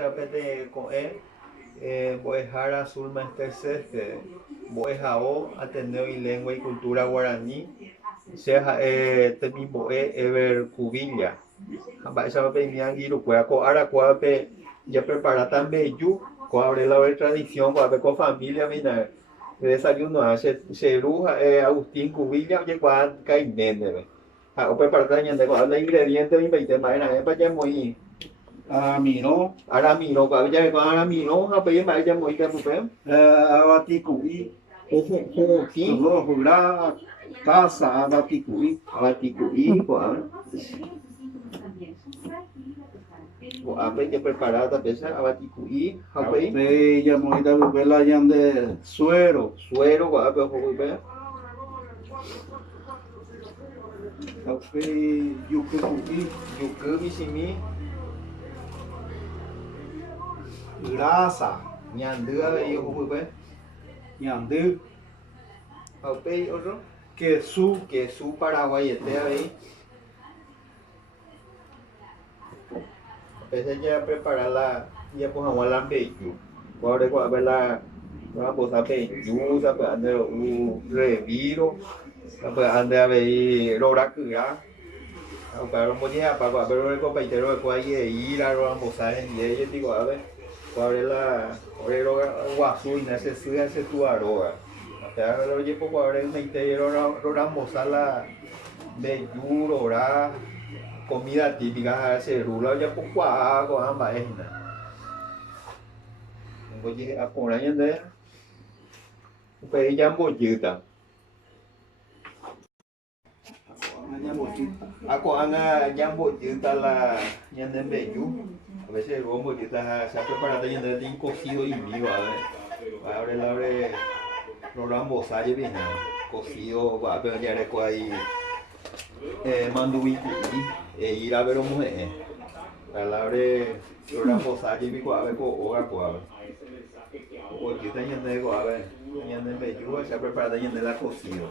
chapete coe Boejara Sulmasterceste, Boejao, Ateneo y Lengua y Cultura Guaraní, Seja Temimboe Ever Cubilla, Esa venía Girucuea, Aracuape, ya prepara también yu, coabre la tradición, coabre con familia, mira, desayuno hace Ceruja, Agustín Cubilla, oye, cuán caimene, o preparar también de los ingredientes, 20 más, para ya muy. Aramiro, Aramiro, bây giờ có Aramiro hợp với mấy trăm mỗi cái một phép. Abaticui, Hồ khí, Rohura, Taça, Abaticui, Abaticui của bây giờ preparada pesa Abaticui hợp với Ape, Moita Bela Yande, Suero, suero của Ape hồ với Ape, Yucucuí, Yuku Mishimi, Grasa, Nhan đưa về hồ với Yande, hợp với otro Quesu, que su Paraguay este ahí. Pesa ya preparar la ya pues vamos a la beyu. Ahora con Abela vamos a beyu, sabe ande un reviro, sabe ande a ver rora cura. Pero muy ya para ver el compañero de cuál ir a vamos a en y digo a ver cuál es la orero guasu y nace suya se tu aroga. Ya lo llevo por el meitero rora moza la beyu rora comida típica se rula ya poco agua amba es na. Oye, a por ahí ande, pues ya mollita. Ako ang jambo yuta la ñande beyu. A veces el bombo yuta se ha preparado ñande tin cocido y vivo a ver. Abre la abre programa salle bien. Cocido va a ver ya reco ahí mandubi ir a ver un mujer. La abre programa salle bien a ver co hora co a ver. O yuta ñande co a ver. Ñande beyu se ha preparado ñande la cocido.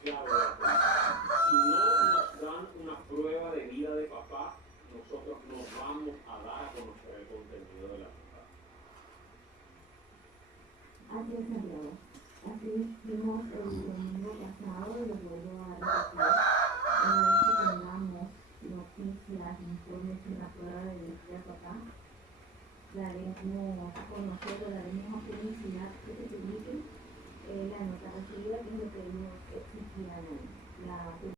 Si no nos dan una prueba de vida de papá, nosotros nos vamos a dar a conocer el contenido de la papá. Así es, Santiago. Así vimos el